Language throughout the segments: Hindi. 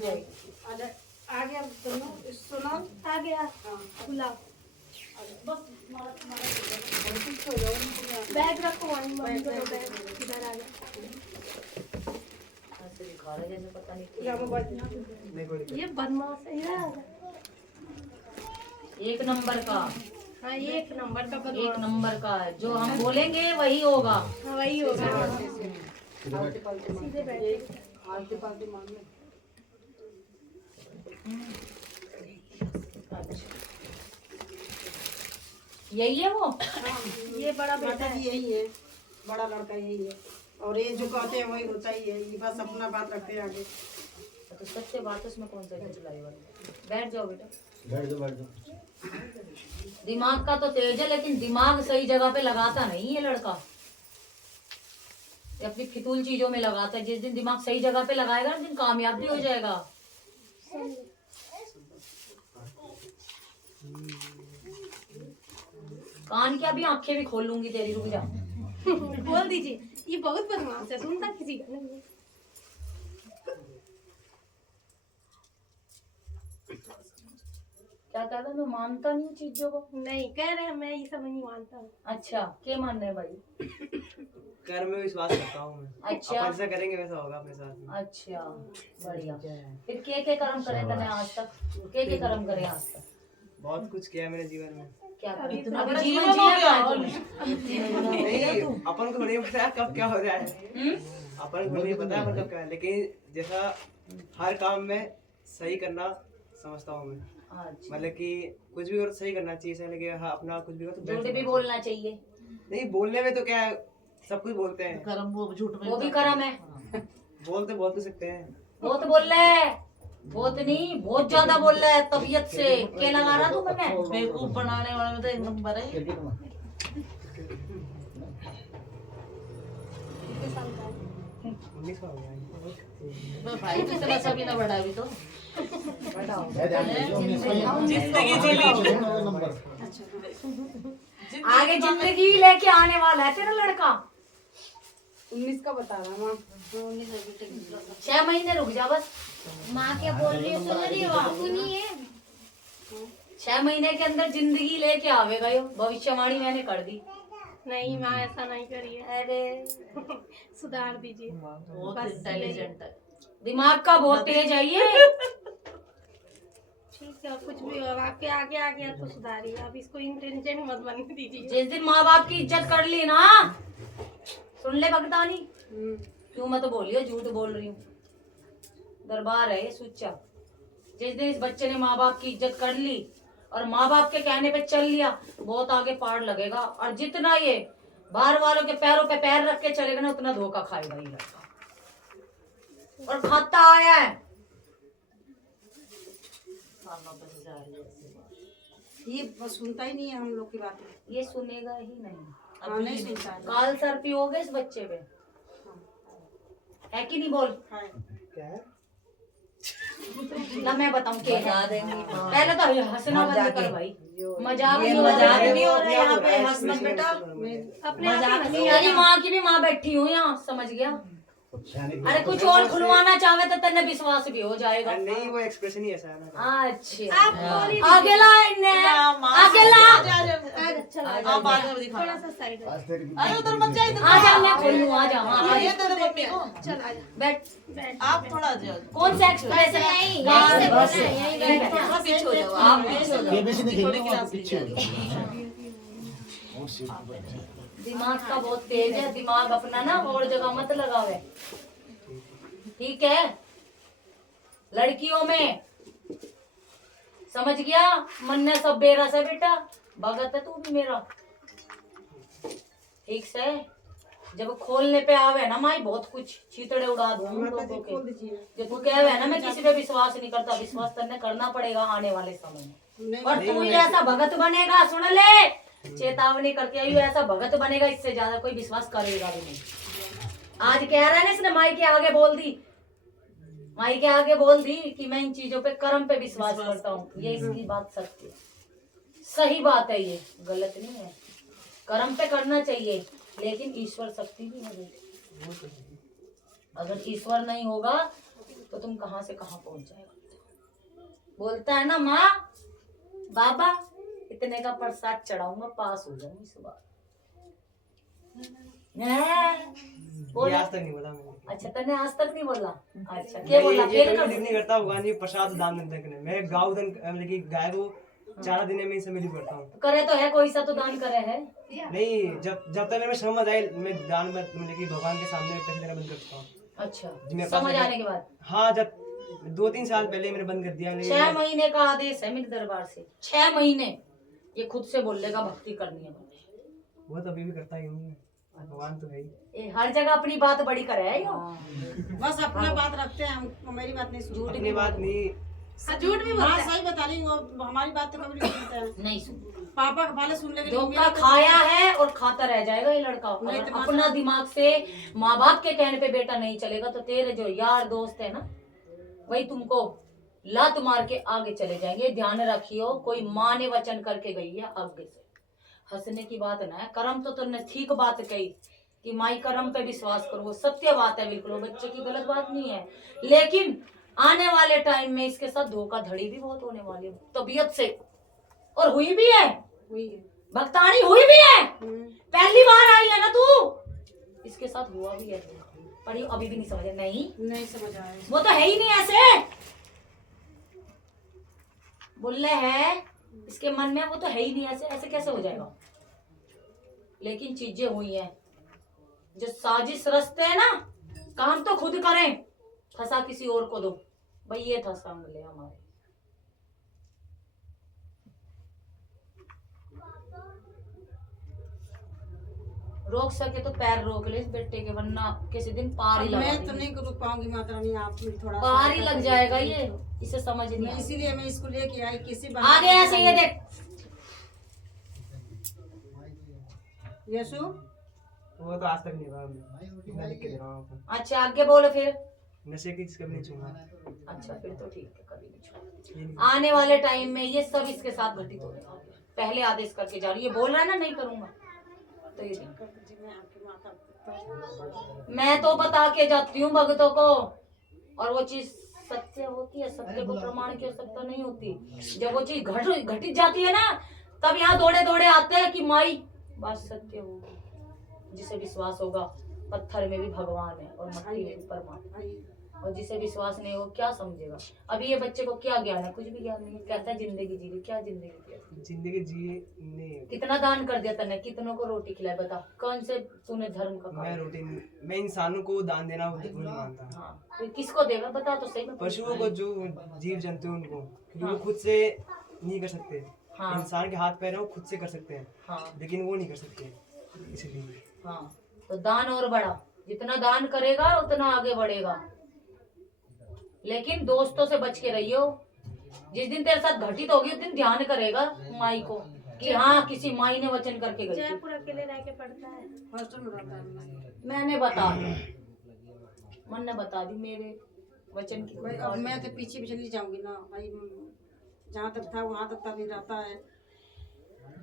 जाएगी। आ गया दोनों, सुनो आ गया गुलाब। बस बैग रखो वहीं, मम्मी को दो बैग इधर आ गया। ऐसे दिखा रहे जैसे पता नहीं ये बदमाश है यार। एक नंबर का। हाँ एक नंबर का एक बदमाश। नंबर का है, जो हम बोलेंगे वही होगा। हाँ वही होगा। आलती सीधे बैठे। पालती मान ले। यही है वो। ये बड़ा बेटा बेटा है। भी यही है, बड़ा लड़का यही है, और ये जो कहते हैं वही होता ही है, ये बस अपना बात रखते हैं आगे। तो सच्चे बात, उसमें कौन सा चलाई वाली। बैठ जाओ बेटा, बैठ जाओ बैठ जाओ। दिमाग का तो तेज है, लेकिन दिमाग सही जगह पे लगाता नहीं है लड़का। ये अपनी फितूल चीजों में लगाता है। जिस दिन दिमाग सही जगह पे लगाएगा ना, दिन कामयाब भी हो जाएगा। कान क्या भी, आंखें भी खोल लूंगी तेरी, रुक जा। बोल दीजिए, ये बहुत बदमाश है, सुनता किसी का नहीं है। क्या कहता, मैं मानता नहीं हूँ चीजों को। नहीं कह रहे हैं, मैं ये सब नहीं मानता हूँ। अच्छा, क्या मान रहे हैं भाई? कर्म में विश्वास करता हूँ मैं। अच्छा। अपन जैसा करेंगे वैसा होगा अपने साथ में। अच्छा, बढ़िया। फिर के कर्म करे तने आज तक? के कर्म करे आज तक? बहुत कुछ किया है मेरे जीवन में। क्या अभी करे? तो अभी बड़ा जीवन जिया क्या है तूने? नहीं, अपन को नहीं पता कब क्या हो रहा है। अपन को नहीं पता मतलब क्या है, लेकिन जैसा हर काम में सही करना समझता हूँ मैं। अच्छा, मतलब कि कुछ भी करो सही करना चाहिए, सही लगे। हाँ, अपना कुछ भी करो तो झूठ बेस्ट भी करना बोलना चाहिए। चाहिए। नहीं, बोलने में तो क्या है, सब कुछ बोलते हैं। कर्म वो झूठ में वो भी कर्म है। बोल तो सकते हैं। बहुत बोल रहा है, बहुत नहीं, बहुत ज्यादा बोल रहा है तबीयत से। क्या लगा रहा तू मैं? बेवकूफ बनाने वाले में तो एक नंबर है। खिड़की तुम्हारा। कितने साल का है? 19 का हो गया है। मैं भाई तो चला सभी ना बढ़ा भी तो है ध्यान दीजिए, 19 का ही है। जिंदगी जी ली। नंबर। आगे जिंदगी लेके आने वाला है तेरा लड़का। 19 का बता रहा माँ। 6 महीने रुक जा बस। माँ क्या बोल रही है सुन रही हो आप? सुनिए। 6 महीने के अंदर जिंदगी लेके आवेगा यो। भविष्यवाणी मैंने कर दी। नहीं माँ ऐसा नहीं करिए। अरे, सुधार दीजिए। बहुत बस इंटेलिजेंट है। दिमाग का बहुत तेज है ये। ठीक है, कुछ भी हो, आपके आगे आ गया तो सुधारिए। आप इसको इंटेलिजेंट मत बनने दीजिए। जिस दिन माँ बाप की इज्जत कर ली ना, सुन ले भगतानी, क्यों मत बोलियो, झूठ बोल रही हूँ। दरबार है ये सुच्चा। जिस दिन इस बच्चे ने माँ बाप की इज्जत कर ली और माँ बाप के कहने पे चल लिया, बहुत आगे पार लगेगा। और जितना ये बाहर वालों के पैरों पे पैर रख के चलेगा ना, उतना धोखा खाएगा ये लड़का। और खाता आया है। ये बस सुनता ही नहीं है हम लोग की बातें। ये सुनेगा ही नहीं। हाँ, नहीं सुनता है। काल सर्पी हो गए इस बच्चे पे, है कि नहीं? बोल। हाँ। क्या है? ना मैं बताऊं क्या है? पहले तो हंसना बंद कर भाई। मजाक ये नहीं मजाक हो नहीं हो रहा है यहाँ पे, क्या हंसना इसमें बेटा। अपने आप मजाक ही नहीं हो तेरी माँ की भी माँ बैठी हूँ यहाँ, समझ गया? अरे कुछ और खुलवाना चाहे तो तेने विश्वास भी हो जाएगा। नहीं, वो एक्सप्रेशन ही ऐसा है ना। अच्छा, आप बोलिए। आगे ला इन्हें, आगे ला। चला आप आगे दिखा। थोड़ा सा साइड अरे उधर मत जा, इधर आ जा, मैं खोलूँ, आ जा। हाँ, आ ये जा। दे दे मम्मी को। चल आ जा। बैठ। आप थोड़ा आ जाओ। कौन सा एक्सप्रेस है? थोड़ा पीछे हो जाओ, आप पीछे हो जाओ। ये बेसिक खेलने थोड़ी को क्लास पीछे हो लीजिए। जाओ। और सीट पे बैठे। दिमाग का बहुत तेज है। दिमाग अपना ना और जगह मत लगावे, ठीक है? लड़कियों में समझ गया? मन ने सब बेरा से बेटा, भगत है तू भी मेरा, ठीक से? जब खोलने पे आवे ना माई, बहुत कुछ चीतड़े उड़ा दूं लोगों के। खोल दीजिए। जो तू कहवे ना मैं किसी पे विश्वास नहीं करता, विश्वास करने करना पड़ेगा आने वाले समय में। नहीं, और तू ही ऐसा भगत बनेगा, सुन ले, चेतावनी करके आई हूँ, ऐसा भगत बनेगा, इससे ज्यादा कोई विश्वास करेगा भी नहीं। आज कह रहा है ना इसने, माई के आगे बोल दी, माई के आगे बोल दी कि मैं इन चीजों पे, कर्म पे विश्वास करता हूँ। ये इसकी बात सत्य है, सही बात है, ये गलत नहीं है। कर्म पे करना चाहिए, लेकिन ईश्वर शक्ति भी है। अगर ईश्वर नहीं होगा तो तुम कहाँ से कहाँ पहुंच जाएगा। बोलता है ना माँ बाबा इतने का प्रसाद चढ़ाऊंगा पास हो जाऊंगी इस बार। ये आज तक नहीं बोला मैंने। अच्छा तने आज तक नहीं बोला। अच्छा क्या बोला ये फिर कभी नहीं करता भगवान जी प्रसाद दान देने। मैं गाँव धन मतलब कि गाय को 4 दिन में इसे मिली करता हूँ। करे तो है कोई सा तो दान करे है। नहीं जब तक मेरे में समझ आए मैं दान मतलब कि भगवान के सामने पैसे देना बंद करता हूँ। अच्छा मेरे पास समझ आने के बाद। हाँ जब 2-3 साल पहले मैंने बंद कर दिया। 6 महीने का आदेश है मेरे दरबार से। 6 महीने ये खुद से बोलेगा भक्ति करनी है। वो तो अभी भी करता ही हूँ। भगवान तो है ही। ये हर जगह अपनी बात बड़ी करे है यो। बस अपना बात रखते हैं हम, मेरी बात नहीं सुनते। अपनी बात नहीं झूठ भी हाँ बोलता है। सही बता रही हूँ, वो हमारी बात तो कभी नहीं सुनते हैं। नहीं सुन पापा के वाले सुन लेंगे। धोखा खाया है और खाता रह जाएगा ये लड़का। नहीं अगर तो अपना दिमाग से माँ बाप के कहने पे बेटा नहीं चलेगा तो तेरे जो यार दोस्त है ना वही तुमको लात मार के आगे चले जाएंगे। ध्यान रखियो कोई माँ ने वचन करके गई है आगे से। हंसने की बात ना है। कर्म तो तुमने ठीक बात कही कि माई कर्म पे विश्वास करो, वो सत्य बात है बिल्कुल, वो बच्चे की गलत बात नहीं है। लेकिन आने वाले टाइम में इसके साथ धोखाधड़ी भी बहुत होने वाली है तबीयत से, और हुई भी है। भक्तानी हुई भी है। पहली बार आई है ना तू, इसके साथ हुआ भी है। पर ये अभी भी नहीं समझ नहीं समझ आया। वो तो है ही नहीं ऐसे बोल रहे हैं इसके मन में, वो तो है ही नहीं ऐसे। ऐसे कैसे हो जाएगा। लेकिन चीजें हुई हैं जो साजिश रचते हैं ना, काम तो खुद करें, फंसा किसी और को दो। भाई ये था सामने हमारे। रोक सके तो पैर रोक ले इस बेटे के, वरना किसी दिन पार ही लगा मैं तो देंगे। नहीं रुक पाऊंगी माता रानी, आप भी थोड़ा पार ही लग जाएगा ये, इसे समझ नहीं मैं आएगा। इसीलिए मैं इसको लेके आई किसी आगे ऐसे ये देख यशु। वो तो आज तक नहीं हुआ। मैं लिख के दे रहा हूँ आपको। अच्छा आगे बोलो फिर। नशे की कभी नहीं छूंगा। अच्छा फिर तो ठीक है, कभी नहीं छोड़ूंगा। आने वाले टाइम में ये सब इसके साथ घटित होने वाला है। पहले आदेश करके जा रही है, ये बोल रहा है ना नहीं करूंगा तो ये मैं तो बता के जाती हूँ भक्तों को, और वो चीज सत्य होती है। सत्य को प्रमाण की आवश्यकता नहीं होती। जब वो चीज घटित जाती है ना, तब यहाँ दौड़े दौड़े आते हैं कि माई बात सत्य होगी। जिसे विश्वास होगा पत्थर में भी भगवान है और मट्टी में भी परमात्मा, और जिसे विश्वास नहीं हो क्या समझेगा। अभी ये बच्चे को क्या ज्ञान है, कुछ भी ज्ञान नहीं है। कहता है जिंदगी जी ली, क्या जिंदगी जी। जिंदगी जी नहीं। कितना दान कर दिया तूने, कितनों को रोटी खिलाई, बता कौन से तूने धर्म का काम। मैं रोटी मैं इंसानों को दान देना वो नहीं मानता। हाँ तो किसको देगा बता तो सही। पशुओं को, जो जीव जंतु उनको, क्योंकि वो खुद से नहीं कर सकते। हाँ। इंसान के हाथ पैर है वो खुद से कर सकते हैं, हाँ लेकिन वो नहीं कर सकते, इसलिए। हाँ तो दान और बढ़ा, जितना दान करेगा उतना आगे बढ़ेगा। लेकिन दोस्तों से बच के रहियो। जिस दिन तेरे साथ घटित होगी उस दिन ध्यान करेगा माई को कि हाँ किसी माई ने वचन करके गई थी। जयपुर अकेले रह के पढ़ता है। हॉस्टल में रहता है। मैंने बता दी, मन ने बता दी मेरे वचन की। भाई अब मैं तो पीछे भी चली जाऊंगी ना भाई, जहाँ तक था वहाँ तक तभी रहता है।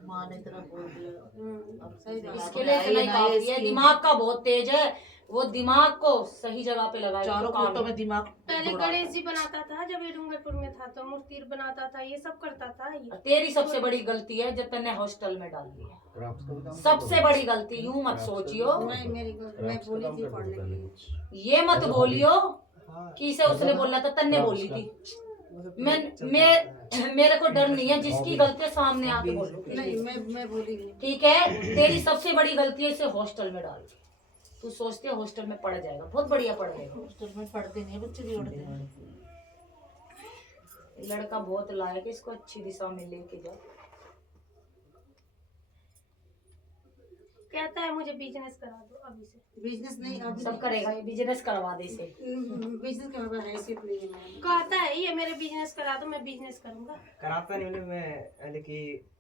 माँ ने इतना बोल दिया। सही बात। इसके लिए इतना ही काफी है। दिमाग का बहुत तेज है, वो दिमाग को सही जगह पे लगाए। चारों कोटों में दिमाग पहले गणेश जी बनाता था जब ये डूंगरपुर में था, तो मूर्ति बनाता था, ये सब करता था ये। तेरी सबसे बड़ी गलती है जब तने हॉस्टल में डाल दिया। सबसे बड़ी गलती, यूं मत सोचियो। मैं बोली थी पढ़ने के लिए। ये मत बोलियो कि इसे उसने बोला था, तन्ने बोली थी। मेरे को डर नहीं है, जिसकी गलती सामने आके बोलो। नहीं मैं बोली नहीं। ठीक है, तेरी सबसे बड़ी गलती है इसे हॉस्टल में डाल। तू सोचती है हॉस्टल में पढ़ जाएगा, बहुत बढ़िया पढ़ जाएगा। हॉस्टल में पढ़ते नहीं, बच्चे भी उड़ते हैं। लड़का बहुत लायक है, इसको अच्छी दिशा में लेके जाओ। कहता है मुझे बिजनेस करा दो अभी से। बिजनेस नहीं अभी सब करेगा ये, बिजनेस करवा दे इसे। बिजनेस के बारे में हैसियत नहीं है मेरी। कहता है ये मेरे बिजनेस करा दो, मैं बिजनेस करूंगा। कराता नहीं मतलब मैं, लेकिन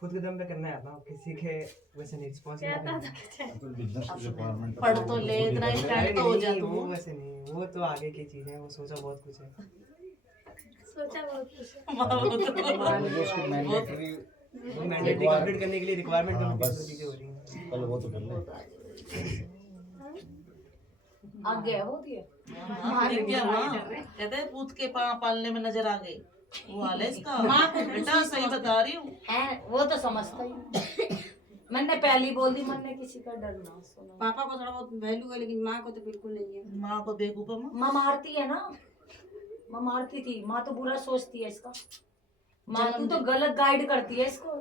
खुद के दम पे करना है ना, किसी के वैसे नहीं कहता रिस्पॉन्सिबिलिटी। पढ़ तो ले, इतना इंस्टेंट तो हो जा तू। वो वैसे नहीं, वो तो आगे की चीज है, वो सोचा बहुत कुछ है। सोचा बहुत कुछ है। जो उसको मैंडेटरी मैंडेटरी कंप्लीट करने के लिए रिक्वायरमेंट हाँ, कंप्लीट बस। चीजें हो रही हैं। कल वो तो कर ले। आगे है होती है। दिख गया वहाँ। कहते हैं पूत के पालने में नजर आ गई, वो हाल है इसका। बेटा सही बता रही हूँ। है वो तो समझता ही। मैंने पहली बोल दी, मैंने किसी का डर ना सुना। पापा को थोड़ा बहुत वैल्यू है लेकिन माँ को तो बिल्कुल नहीं है। माँ को बेवकूफ है। माँ मारती है ना, माँ मारती थी। माँ तो बुरा सोचती है इसका। माँ तू तो गलत गाइड करती है इसको।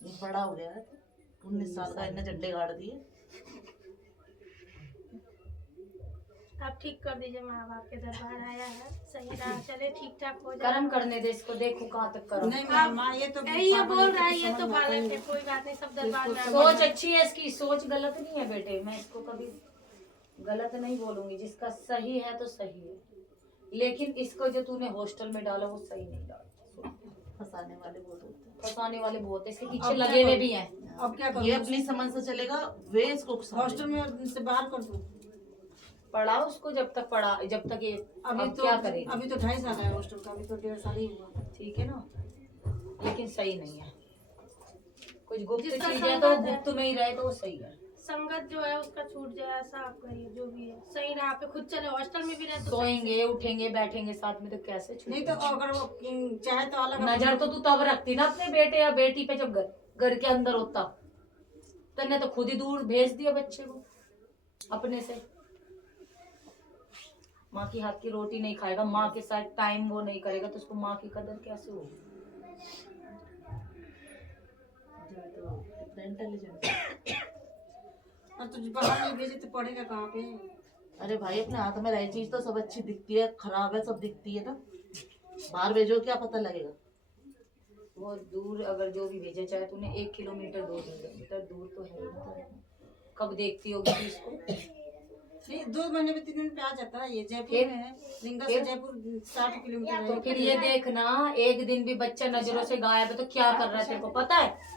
ये बड़ा हो गया है, 19 साल का, इतने झंडे गाड़ दिए। आप ठीक कर दीजिए, माँ बाप के दरबार आया है, सही राह चले, ठीक ठाक हो जाए। कर्म करने दे इसको, देखो कहाँ तक करो। नहीं माँ ये तो ये बोल रहा है, ये तो पालन है, कोई बात नहीं, सब दरबार में सोच अच्छी है इसकी, सोच गलत नहीं है बेटे। मैं इसको कभी गलत नहीं बोलूंगी। जिसका सही है तो सही है, लेकिन इसको जो तूने हॉस्टल में डाला वो सही नहीं डाला। फंसाने वाले बहुत होते हैं। फंसाने वाले बहुत है, इसके पीछे लगे हुए भी हैं। अब क्या ये करूँ? अपनी समझ से चलेगा, वे इसको हॉस्टल में से बाहर कर दूँ? पढ़ा उसको जब तक पढ़ा, जब तक ये अभी अब तो क्या करेगी। अभी तो 2.5 साल है हॉस्टल का, अभी तो 1.5 साल ही हुआ। ठीक है ना, लेकिन सही नहीं है। कुछ गुप्त जिसका चीज है तो संगत है। गुप्त में ही रहे तो वो सही है। संगत जो है उसका छूट जाए, ऐसा आप करिए, जो भी है सही राह पे खुद चले। हॉस्टल में भी रहे तो सोएंगे उठेंगे बैठेंगे साथ में तो कैसे नहीं छूटेगा? तो अगर वो चाहे तो अलग नजर तो तू तब रखती ना अपने बेटे या बेटी पे जब घर के अंदर होता। तूने तो खुद ही दूर भेज दिया बच्चे को अपने से। माँ की हाथ की रोटी नहीं खाएगा, माँ के साथ टाइम वो नहीं करेगा तो उसको माँ की कदर कैसे होगी? इंटेलिजेंट। और तुझे बाहर नहीं भेजे तो पढ़ेगा कहाँ पे? अरे भाई अपने हाथ में रही चीज तो सब अच्छी दिखती है, खराब है सब दिखती है ना। बाहर भेजो क्या पता लगेगा। वो दूर अगर जो भी भेजे, चाहे तूने 1 किलोमीटर 2 किलोमीटर दूर तो है ही ना। कब देखती होगी तू इसको? नहीं 2 महीने में 3 महीने पे आ जाता है। ये जयपुर फिर? में है, लिंगा से जयपुर 60 किलोमीटर है। तो फिर ये देखना, एक दिन भी बच्चा नजरों से गायब है तो क्या कर रहा है तेरे को पता है?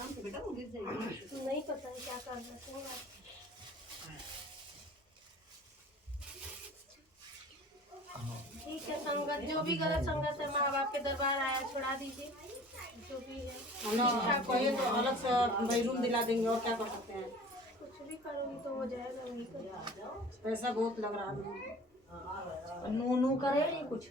नहीं पता है क्या कर रहे हैं। ठीक है, संगत जो भी गलत संगत है, माँ बाप के दरबार आया, छुड़ा दीजिए जो भी है। हम कहिए तो अलग से भाई रूम दिला देंगे, और क्या कर सकते हैं? कुछ भी करूँगी तो हो जाएगा, वही करूँगी। पैसा बहुत लग रहा है। नू नू करे नहीं कुछ,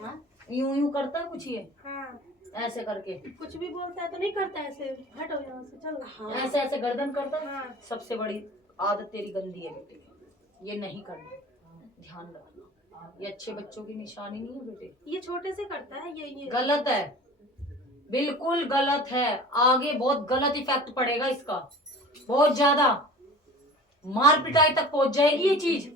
हाँ? यूं यूं करता है कुछ ये हाँ, ऐसे करके, कुछ भी बोलता है तो नहीं करता है ऐसे, हटो यहाँ से, चलो। हाँ। ऐसे ऐसे गर्दन करता है। हाँ। सबसे बड़ी आदत तेरी गंदी है बेटे, ये नहीं करना, ध्यान रखना। ये अच्छे बच्चों की निशानी नहीं है बेटे, ये छोटे से करता है ये गलत है, बिल्कुल गलत है। आगे बहुत गलत इफेक्ट पड़ेगा इसका, बहुत ज्यादा मार पिटाई तक पहुंच जाएगी ये चीज।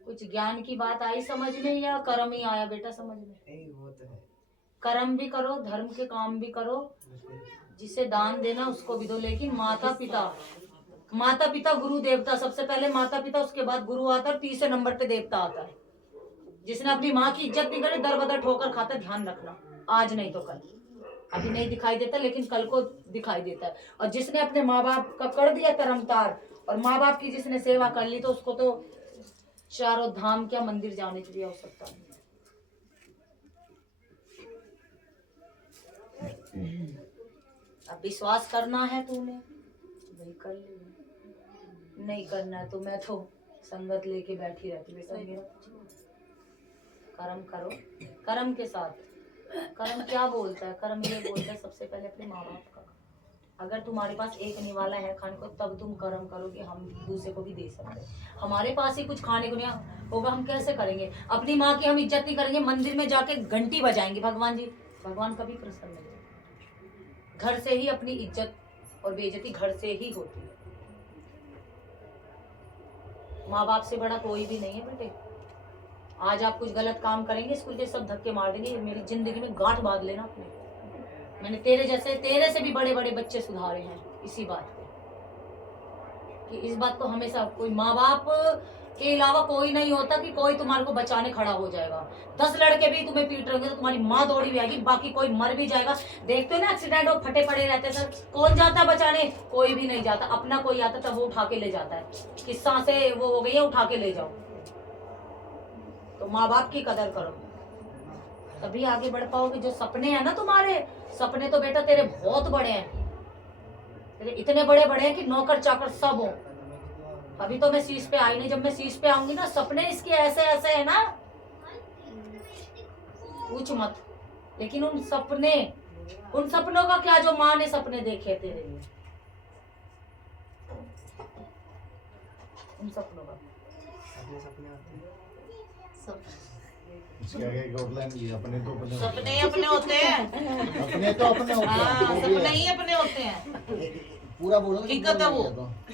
कुछ ज्ञान की बात आई समझ में या कर्म ही आया बेटा समझ में? नहीं वो तो है। कर्म भी करो, धर्म के काम भी करो, जिसे दान देना उसको भी दो, लेकिन माता पिता गुरु देवता, सबसे पहले माता पिता, उसके बाद गुरु आता है, तीसरे नंबर पे देवता आता है। जिसने अपनी माँ की इज्जत नहीं करी दर बदर ठोकर खाता है, ध्यान रखना, आज नहीं तो कल। अभी नहीं दिखाई देता लेकिन कल को दिखाई देता है। और जिसने अपने माँ बाप का कर दिया तरमतार, और माँ बाप की जिसने सेवा कर ली, तो उसको तो चारों धाम क्या मंदिर जाने के लिए आवश्यकता नहीं। अब विश्वास करना है तूने वही कर ले, नहीं करना है तो मैं तो संगत लेके बैठी रहती बेटा। मेरा कर्म करो, कर्म के साथ। कर्म क्या बोलता है? कर्म ये बोलता है सबसे पहले अपने माँ बाप का। अगर तुम्हारे पास एक निवाला है खाने को, तब तुम कर्म करोगे, हम दूसरे को भी दे सकते हैं। हमारे पास ही कुछ खाने को नहीं होगा, हम कैसे करेंगे? अपनी माँ की हम इज्जत नहीं करेंगे, मंदिर में जाके घंटी बजाएंगे भगवान जी, भगवान कभी प्रसन्न नहीं। घर से ही अपनी इज्जत और बेइज्जती घर से ही होती है। माँ बाप से बड़ा कोई भी नहीं है बेटे। आज आप कुछ गलत काम करेंगे, स्कूल के सब धक्के मार देंगे, मेरी जिंदगी में गांठ बांध लेना अपने। मैंने तेरे से भी बड़े बड़े बच्चे सुधारे हैं इसी बात पे, कि इस बात को हमेशा, कोई माँ बाप के अलावा कोई नहीं होता कि कोई तुम्हारे को बचाने खड़ा हो जाएगा। 10 लड़के भी तुम्हें पीट रहे होंगे तो तुम्हारी माँ दौड़ी भी आएगी, बाकी कोई मर भी जाएगा। देखते हो ना एक्सीडेंट हो, फटे पड़े रहते हैं सर, कौन जाता है बचाने? कोई भी नहीं जाता। अपना कोई आता तब वो उठा के ले जाता है कि सांसें वो हो गई है, उठा के ले जाओ। तो माँ बाप की कदर करो, तभी आगे बढ़ पाओगे। जो सपने हैं ना तुम्हारे, सपने तो बेटा तेरे बहुत बड़े हैं, तेरे इतने बड़े बड़े हैं कि नौकर चाकर सब हो। अभी तो मैं शीश पे आई नहीं, जब मैं शीश पे आऊंगी ना, सपने इसके ऐसे ऐसे है ना, पूछ मत। लेकिन उन सपनों का क्या जो माँ ने सपने देखे तेरे लिए, उन सपनों का अपने सपने होते हैं। इसके आगे एक और लाइन भी है, अपने तो अपने सपने ही अपने होते हैं। अपने तो अपने होते हाँ, हैं, वो भी सपने है। ही अपने होते हैं। पूरा बोलो ना, हकीकत है वो।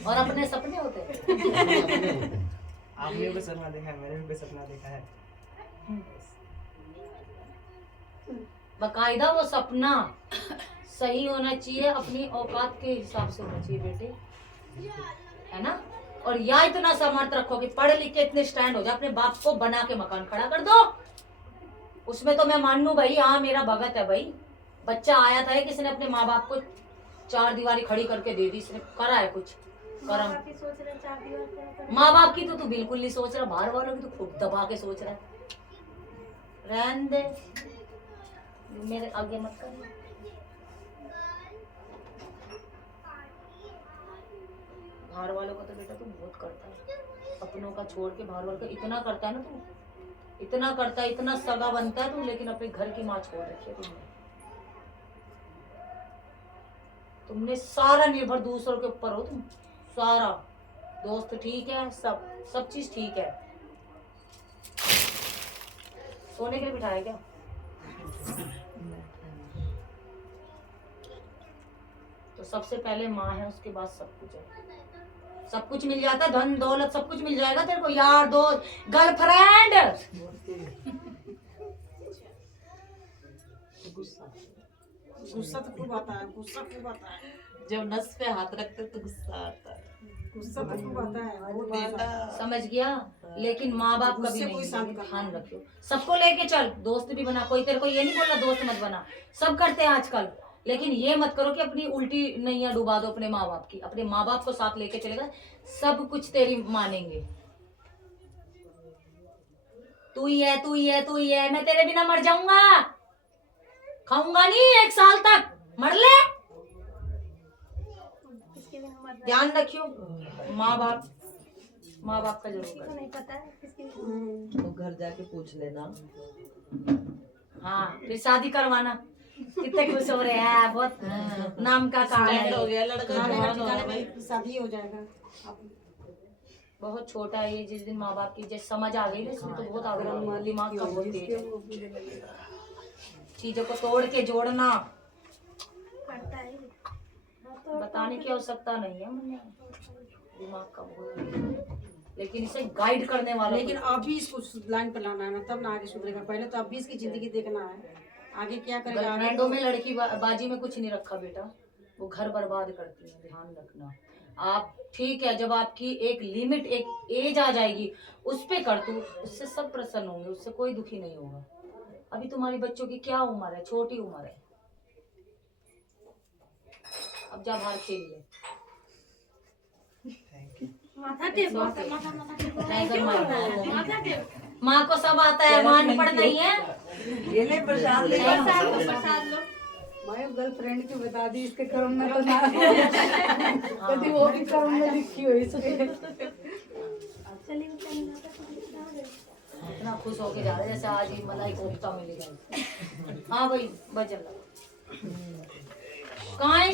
और अपने सपने होते हैं। अपने अपने होते हैं। आपने भी सपना देखा है, मैंने भी सपना देखा है। बकायदा वो सपना सही होना चाहिए, अपनी औकात के हिसाब से होना चाहिए बेटे, है ना। और या इतना समर्थ रखो कि पढ़ लिख के इतने स्टैंड हो जाए, अपने बाप को बना के मकान खड़ा कर दो। उसमें तो मैं मान लूं भाई, हाँ मेरा भगत है भाई, बच्चा आया था किसी ने अपने माँ बाप को 4 दीवारी खड़ी करके दे दी, इसने करा है कुछ करम। बाकी सोच रहे हैं 4 दीवार पे माँ बाप की तो तू बिल्कुल नहीं सोच रहा, बाहर वालों की तो खूब दबा के सोच रहा है। रहन दे, मेरे आगे मत कर। बाहर वालों का तो बेटा तू बहुत करता है, अपनों का छोड़ के बाहर वालों का इतना करता है ना तू, इतना करता है, इतना सगा बनता है तू, लेकिन अपने घर की माँ छोड़ रखी है तुमने सारा निर्भर दूसरों के ऊपर हो तुम, सारा। दोस्त ठीक है, सब चीज ठीक है। सोने के लिए बिठाया क्या? तो सबसे पहले माँ है, उसके बाद सब कुछ है। सब कुछ मिल जाता है, धन दौलत सब कुछ मिल जाएगा तेरे को, यार दोस्त गर्लफ्रेंड। गुस्सा तो खूब आता है, गुस्सा खूब आता है, जब नस पे हाथ रखते तो गुस्सा आता है। गुस्सा तो खूब आता है, बहुत आता है। समझ गया। लेकिन माँ बाप कभी गुस्से नहीं कोई मिलेंगे, शांत करना। ध्यान रखियो। सबको लेके चल, दोस्त भी बना, कोई तेरे को ये नहीं बोल रहा दोस्त मत बना, सब करते हैं आजकल। लेकिन ये मत करो कि अपनी उल्टी नैया डुबा दो अपने माँ बाप की। अपने माँ बाप को साथ लेके चलेगा, सब कुछ तेरी मानेंगे। तू ही है, तू ही है, तू ही है, मैं तेरे बिना मर जाऊंगा, खाऊंगा नहीं 1 साल तक, मर ले। किसके बिना मर रहा है, ध्यान रखियो, माँ बाप का जरूर किसी को कर। नहीं पता है किसके बिना। तो घर जाके पूछ लेना। हाँ, फिर शादी करवाना। कितने खुश हो रहे हैं, बहुत नाम का काम स्टैंड हो है। गया लड़का, जाने का जवान हो ठिकाने रहा है। में शादी हो जाएगा। अब बहुत छोटा है ये, जिस दिन माँ बाप की जैसे समझ आ गई ना, इसमें तो बहुत आगे बढ़, दिमाग का बहुत तेज है। चीजों को तोड़ के जोड़ना, करता है ये। बताने की आवश्यकता नहीं है मुन्ने, दिमाग का बहुत, लेकिन इसे गाइड करने वाला लेकिन अभी इसको लाइन पर लाना है ना, तब ना आगे सुधरेगा। पहले तो अभी इसकी जिंदगी देखना है, आगे क्या करेगा। आगे गर्लफ्रेंडों में लड़की बाजी में कुछ नहीं रखा बेटा, वो घर बर्बाद करती है, ध्यान रखना। आप ठीक है, जब आपकी एक लिमिट, एक एज आ जाएगी, उस पे कर तू, उससे सब प्रसन्न होंगे, उससे कोई दुखी नहीं होगा। अभी तुम्हारी बच्चों की क्या उम्र है, छोटी उम्र है। अब जा बाहर खेल ले। माथा टेप, माथा नहीं कर माँ को सब आता है, मान पड़ नहीं है। ये ले प्रसाद ले। प्रसाद लो। मैं गर्लफ्रेंड की बता दी, इसके कर्म में तो ना कभी वो भी कर्म में लिखी हुई इसके। चलिए इतना खुश होके जा रहे हैं जैसे आज ही मलाई कोफ्ता मिलेगा। हाँ भाई बजल कहाँ है